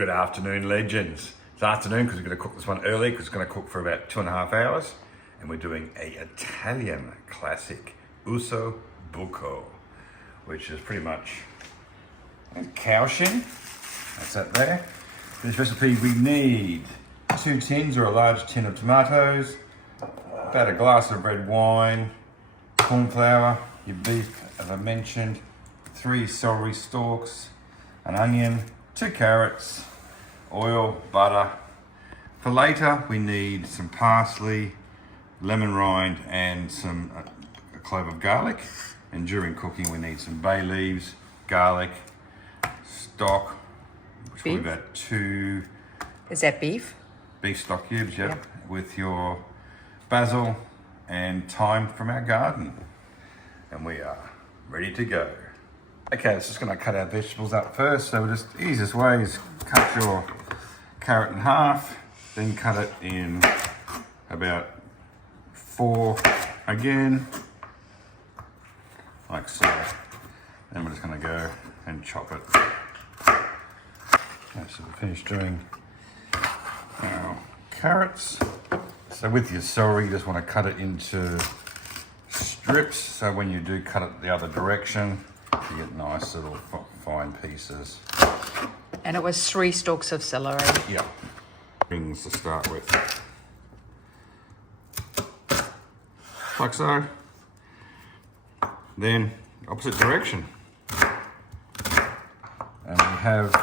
Good afternoon, legends. It's afternoon because we're going to cook this one early because it's going to cook for about 2.5 hours. And we're doing a Italian classic, Osso Bucco, which is pretty much cow shin. That's that there. For this recipe, we need 2 tins or a large tin of tomatoes, about a glass of red wine, corn flour, your beef, as I mentioned, 3 celery stalks, an onion, 2 carrots, oil, butter. For later, we need some parsley, lemon rind, and a clove of garlic. And during cooking, we need some bay leaves, garlic, stock, which will be about 2. Is that beef? Beef stock cubes, yep. With your basil and thyme from our garden. And we are ready to go. Okay, it's just going to cut our vegetables up first. So just easiest way is cut your carrot in half, then cut it in about 4 again, like so. Then we're just going to go and chop it. Okay, so we're finished doing our carrots. So with your celery, you just want to cut it into strips. So when you do cut it the other direction, you get nice little fine pieces. And it was 3 stalks of celery. Yeah. Things to start with. Like so. Then opposite direction. And we have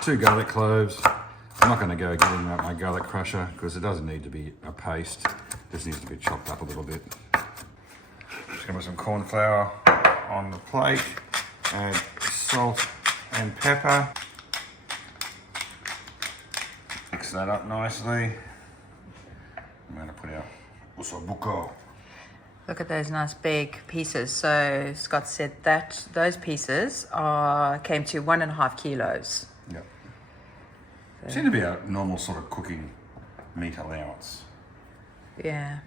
2 garlic cloves. I'm not going to go getting out my garlic crusher because it doesn't need to be a paste. It just needs to be chopped up a little bit. Just going to put some corn flour on the plate, add salt and pepper. Mix that up nicely. I'm going to put our Osso Bucco. Look at those nice big pieces. So Scott said that those pieces came to 1.5 kilos. Yep. Seem to be a normal sort of cooking meat allowance. Yeah.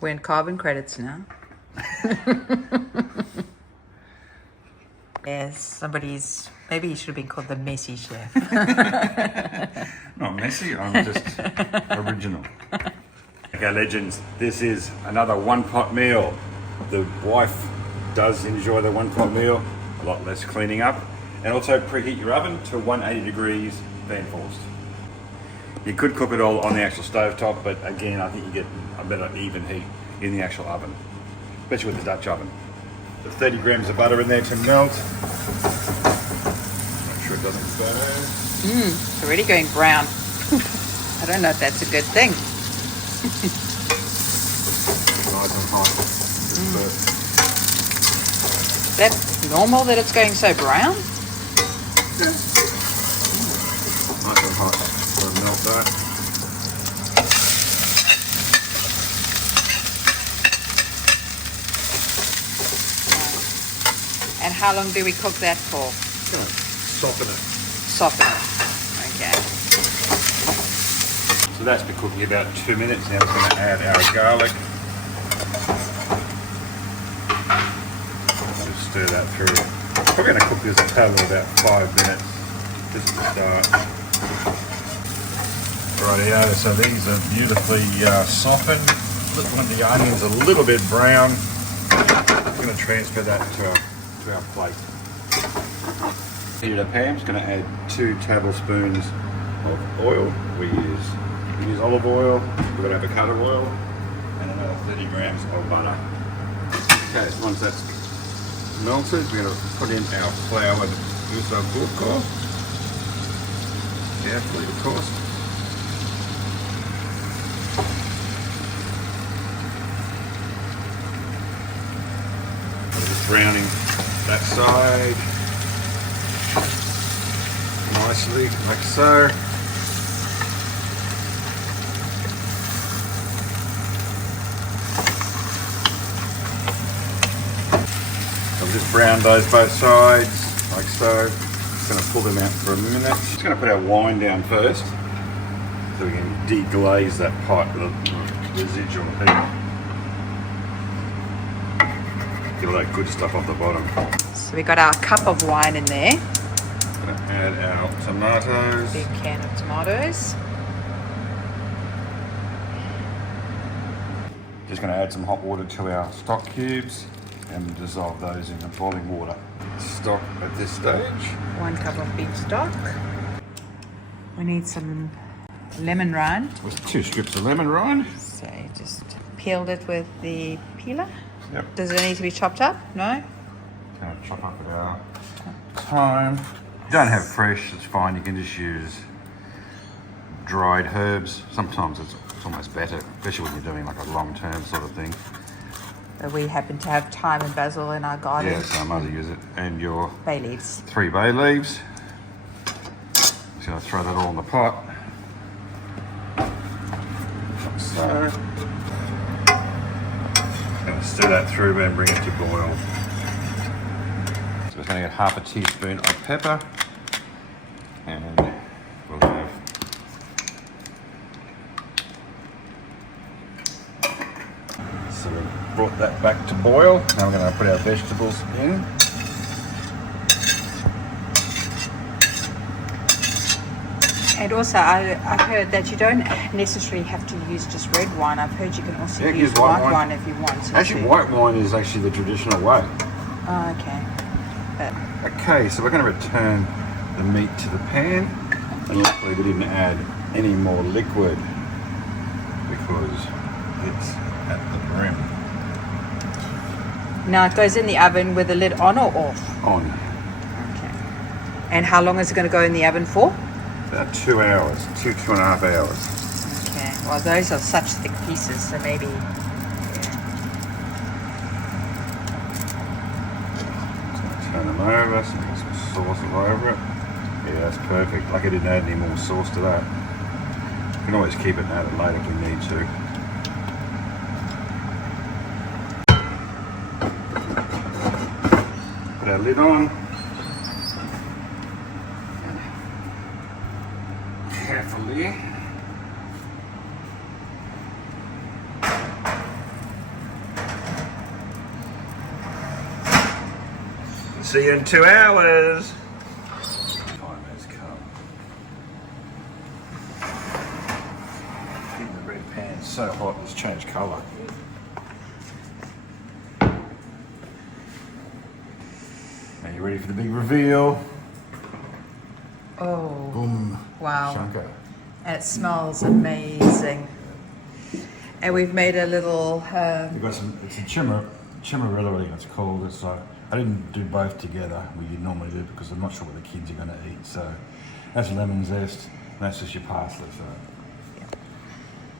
We're in carbon credits now. Yes, maybe he should have been called the messy chef. Not messy, I'm just original. Okay, legends, this is another one-pot meal. The wife does enjoy the one-pot meal, a lot less cleaning up. And also preheat your oven to 180 degrees Van Forst. You could cook it all on the actual stove top, but again, I think you get a better even heat in the actual oven, especially with the Dutch oven. The 30 grams of butter in there to melt. Make sure it doesn't burn. It's already going brown. I don't know if that's a good thing. Nice and hot. Is that normal that it's going so brown? Yeah. Nice and hot. So melt that. And how long do we cook that for? Soften it. Soften it. Okay. So that's been cooking about 2 minutes. Now we're going to add our garlic. Just stir that through. Probably going to cook this a total of about 5 minutes just to start. Rightio, so these are beautifully softened. Want the onions a little bit brown. I'm going to transfer that to our plate. Heated up pan, just going to add 2 tablespoons of oil. We use olive oil, we've got avocado oil, and another 30 grams of butter. Okay, so once that's melted, we're going to put in our floured Osso Bucco. Carefully, of course. We're just browning that side nicely, like so. I've just browned those both sides, like so. Just going to pull them out for a minute. Just going to put our wine down first, so we can deglaze that pot with the residual heat. Get all that good stuff off the bottom. So we got our cup of wine in there. Gonna add our tomatoes. Big can of tomatoes. Just going to add some hot water to our stock cubes and dissolve those in the boiling water. Stock at this stage. 1 cup of beef stock. We need some lemon rind. With 2 strips of lemon rind. So just peeled it with the peeler. Yep. Does it need to be chopped up? No? Going to chop up at our time. You don't have fresh, it's fine. You can just use dried herbs. Sometimes it's almost better, especially when you're doing like a long-term sort of thing. But we happen to have thyme and basil in our garden. Yeah, so I might as well use it. And your Bay leaves. 3 bay leaves. Just going to throw that all in the pot. Like so. Going to stir that through and bring it to boil. So we're going to get half a teaspoon of pepper. And we'll have so we've brought that back to boil. Now we're going to put our vegetables in. And also, I've heard that you don't necessarily have to use just red wine. I've heard you can also use white wine if you want to. Actually, white wine is actually the traditional way. Oh, okay. But Okay, so we're going to return the meat to the pan. And luckily we didn't add any more liquid because it's at the brim. now it goes in the oven with the lid on or off? On. Okay. And how long is it going to go in the oven for? About 2 hours, 2.5 hours. Okay. Well, those are such thick pieces, so maybe. Turn them over, so we get some sauce all over it. Yeah, that's perfect. Like I didn't add any more sauce to that. You can always keep it and add it later if we need to. Put our lid on. Carefully. See you in 2 hours. Time has come. I think the red pan's so hot it's changed colour. Are you ready for the big reveal? Oh, Boom. wow. Shunker. And it smells amazing. And we've made a little. We've got some. It's a chimarilla, I think it's called. It's I didn't do both together. We normally do because I'm not sure what the kids are going to eat. So that's lemon zest. And that's just your parsley. So